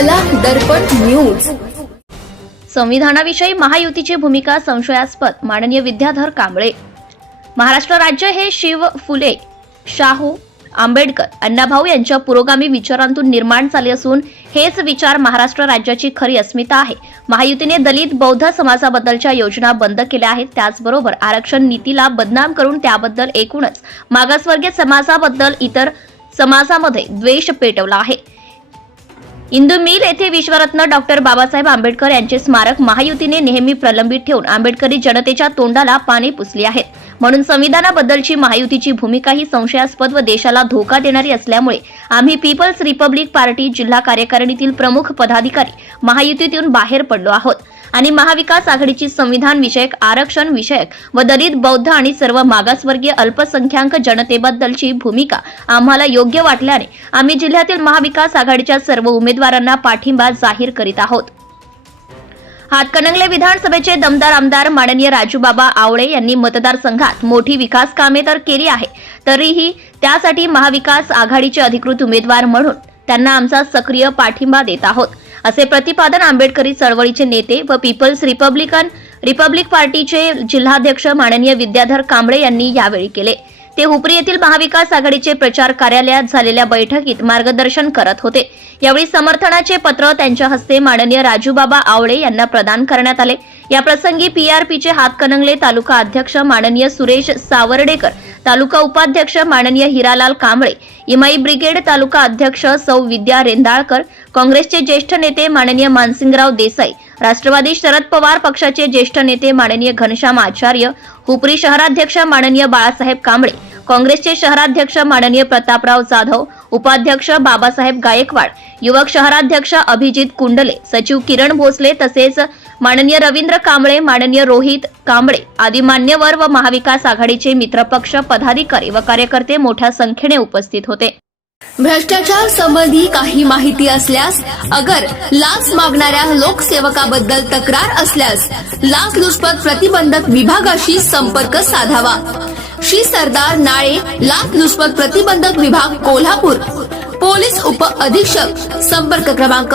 कला दर्पण न्यूज संविधानाविषयी महायुतीची भूमिका संशयास्पद माननीय विद्याधर कांबळे. महाराष्ट्र राज्य हे शिव फुले शाहू आंबेडकर अण्णाभाऊ यांच्या पुरोगामी विचारांतून निर्माण झाले असून हेच विचार महाराष्ट्र राज्याची खरी अस्मिता आहे. महायुतीने दलित बौद्ध समाजाबद्दलच्या योजना बंद केल्या आहेत. त्याचबरोबर आरक्षण नीतीला बदनाम करून त्याबद्दल एकूणच मागासवर्गीय समाजाबद्दल इतर समाजामध्ये द्वेष पेटवला आहे. इंदू मिल येथे विश्वरत्न डॉक्टर बाबासाहेब आंबेडकर यांचे स्मारक महायुतीने नेहमी प्रलंबित ठेवून आंबेडकरी जनतेच्या तोंडाला पाणी पुसली आहेत. म्हणून संविधानाबद्दलची महायुतीची भूमिका ही संशयास्पद व देशाला धोका देणारी असल्यामुळे आम्ही पीपल्स रिपब्लिक पार्टी जिल्हा कार्यकारिणीतील प्रमुख पदाधिकारी महायुतीतून बाहेर पडलो आहोत. आणि महाविकास आघाडीची संविधान विषयक आरक्षण विषयक व दलित बौद्ध आणि सर्व मागासवर्गीय अल्पसंख्याक जनतेबद्दलची भूमिका आम्हाला योग्य वाटल्याने आम्ही जिल्ह्यातील महाविकास आघाडीच्या सर्व उमेदवारांना पाठिंबा जाहीर करीत आहोत. हातकणंगले विधानसभेचे दमदार आमदार माननीय राजूबाबा आवळे यांनी मतदारसंघात मोठी विकास कामे तर केली आहे तरीही त्यासाठी महाविकास आघाडीचे अधिकृत उमेदवार म्हणून त्यांना आमचा सक्रिय पाठिंबा देत आहोत. असे प्रतिपादन आंबेडकरी चळवळीचे नेते व पीपल्स रिपब्लिकन रिपब्लिक पार्टीचे जिल्हाध्यक्ष माननीय विद्याधर कांबळे यांनी यावेळी केले. ते हुपरी येथील महाविकास आघाडीचे प्रचार कार्यालयात झालेल्या बैठकीत मार्गदर्शन करत होते. यावेळी समर्थनाचे पत्र त्यांच्या हस्ते माननीय राजूबाबा आवळे यांना प्रदान करण्यात आले. याप्रसंगी पीआरपीचे हातकणंगले तालुका अध्यक्ष माननीय सुरेश सावर्डेकर तालुका उपाध्यक्ष माननीय हिरालाल कांबळे इमाई ब्रिगेड तालुका अध्यक्ष सौ विद्या रेंदाळकर काँग्रेसचे ज्येष्ठ नेते माननीय मानसिंगराव देसाई राष्ट्रवादी शरद पवार पक्षाचे ज्येष्ठ नेते माननीय घनश्याम आचार्य हुपरी शहराध्यक्ष माननीय बाळासाहेब कांबळे काँग्रेसचे शहराध्यक्ष माननीय प्रतापराव जाधव उपाध्यक्ष बाबासाहेब गायकवाड युवक शहराध्यक्ष अभिजित कुंडले सचिव किरण भोसले तसेच माननीय रवींद्र कांबळे माननीय रोहित कांबळे आदी मान्यवर व महाविकास आघाडीचे मित्रपक्ष पदाधिकारी व कार्यकर्ते मोठ्या संख्येने उपस्थित होते. भ्रष्टाचार संबंधी काही माहिती असल्यास अगर लाच मागणाऱ्या लोकसेवकाबद्दल तक्रार असल्यास लाचलुचपत प्रतिबंधक विभागाशी संपर्क साधावा. श्री सरदार नाळे लाचलुचपत प्रतिबंधक विभाग कोल्हापूर. पोलीस उप अधीक्षक संपर्क क्रमांक